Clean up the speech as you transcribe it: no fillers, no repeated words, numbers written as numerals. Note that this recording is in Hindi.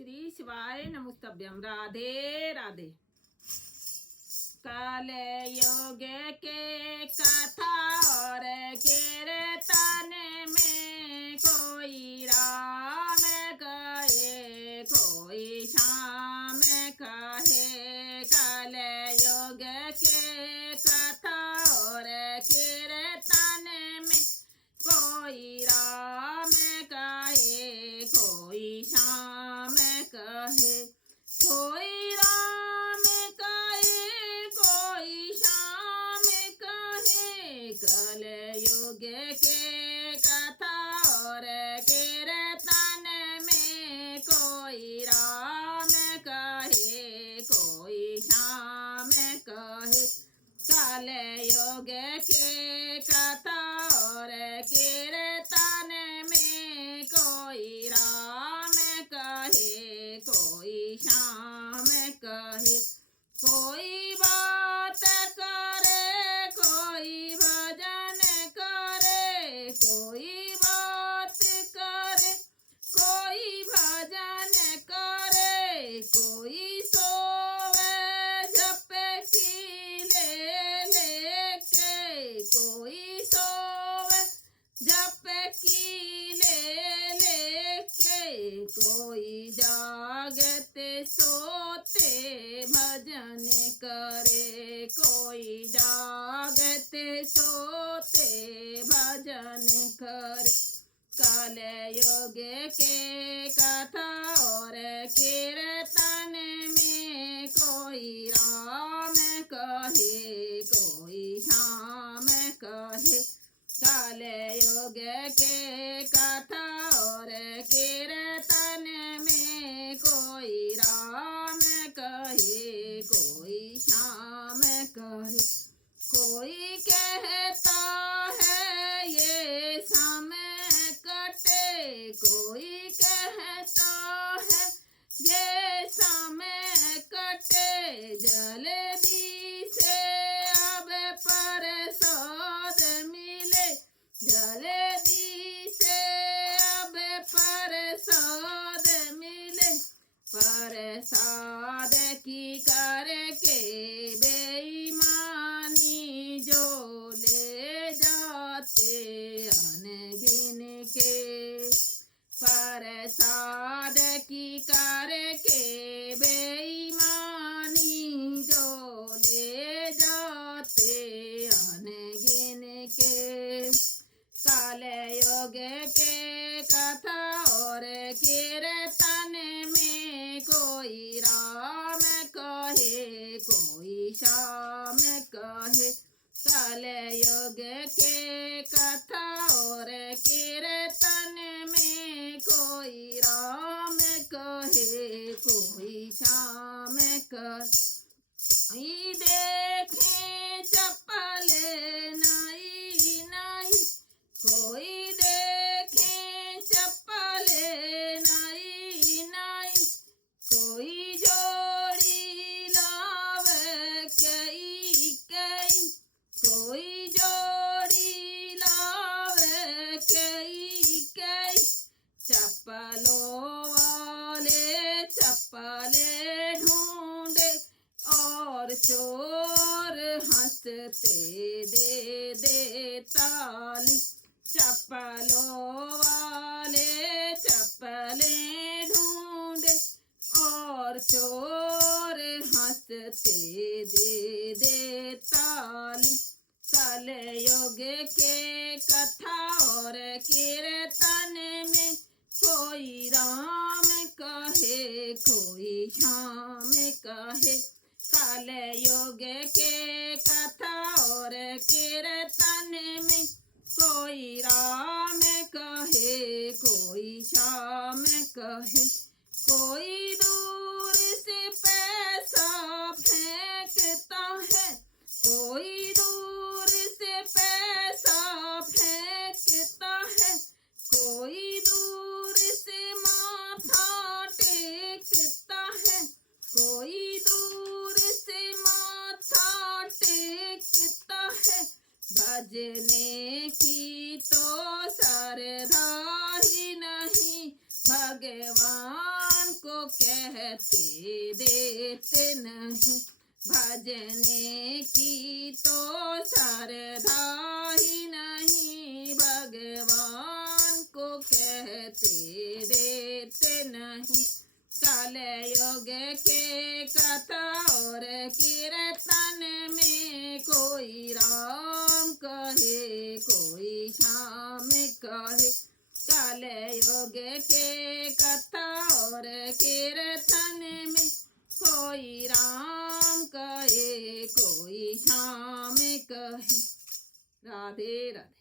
श्री शिवाय नमस्तभ्यम। राधे राधे। कल योग के कथा और कीर्तन में कोई राम कहे कोई श्याम कहे। कल योग के कथा और कीर्तन में कोई राम कहे कोई श्याम कहे। कोई राम कहे कोई श्याम कहे। कल युग के कथा और कीर्तन में कोई राम कहे कोई श्याम कहे। कल युग के कथा और कीर्तन में कोई राम कहे कोई श्याम कहे। कोई बात करे कोई भजन करे कोई बात करे कोई भजन करे। कोई सोवे जपे की लेके कोई सोवे जपे की लेके। कोई जागते सोते भजन करे कोई जागते सोते भजन करे। कल युग के कथा और कीर्तन में कोई राम कहे कोई श्याम कहे। कल युग के कथा और कीर्तन में कोई राम कहे कोई श्याम कहे। कोई कहता है ये समय कटे कोई कहता है ये समय कटे। जल्दी से अब प्रसाद मिले जल्दी से अब प्रसाद मिले। प्रसाद की करके बेईमानी जो ले जाते अनगिन के। प्रसाद की करके बेईमानी जो ले जाते अनगिन के। कल युग के कथा और कीर्तन में कोई राम कहे कोई श्याम कहे। कल युग के कथा और कीर्तन में कोई राम कहे कोई श्याम कहे। कोई देखे चप्पल नहीं नहीं कोई देखे चप्पल नहीं नहीं। कोई जोड़ी लावे कई कई कोई जोड़ी लावे कई कई। चप्पलों वाले चप्पलें ढूंढे और चोर हंसते दे दे ताली। चप्पलों वाले चप्पलें ढूंढे और चोर हंसते दे दे ताली। कल युग के कथा और कीर्तन में कोई राम कहे कोई श्याम कहे। कल युग के कथा और कीर्तन में कोई राम कहे कोई श्याम कहे। कोई दूर से पैसा फेंकता है कोई दूर से पैसा फेंकता है। कोई दूर से माथा टेकता है कोई दूर से माथा टेकता है। भजने की तो श्रद्धा ही नहीं भगवान कहते देते नहीं। भजने की तो श्रद्धा ही नहीं, भगवान को कहते देते नहीं। कलयुग के कथा और कीर्तन में कोई राम कहे कोई श्याम कहे। कलयुग के कथा और कीर्तन में कोई राम कहे कोई श्याम कहे। राधे राधे।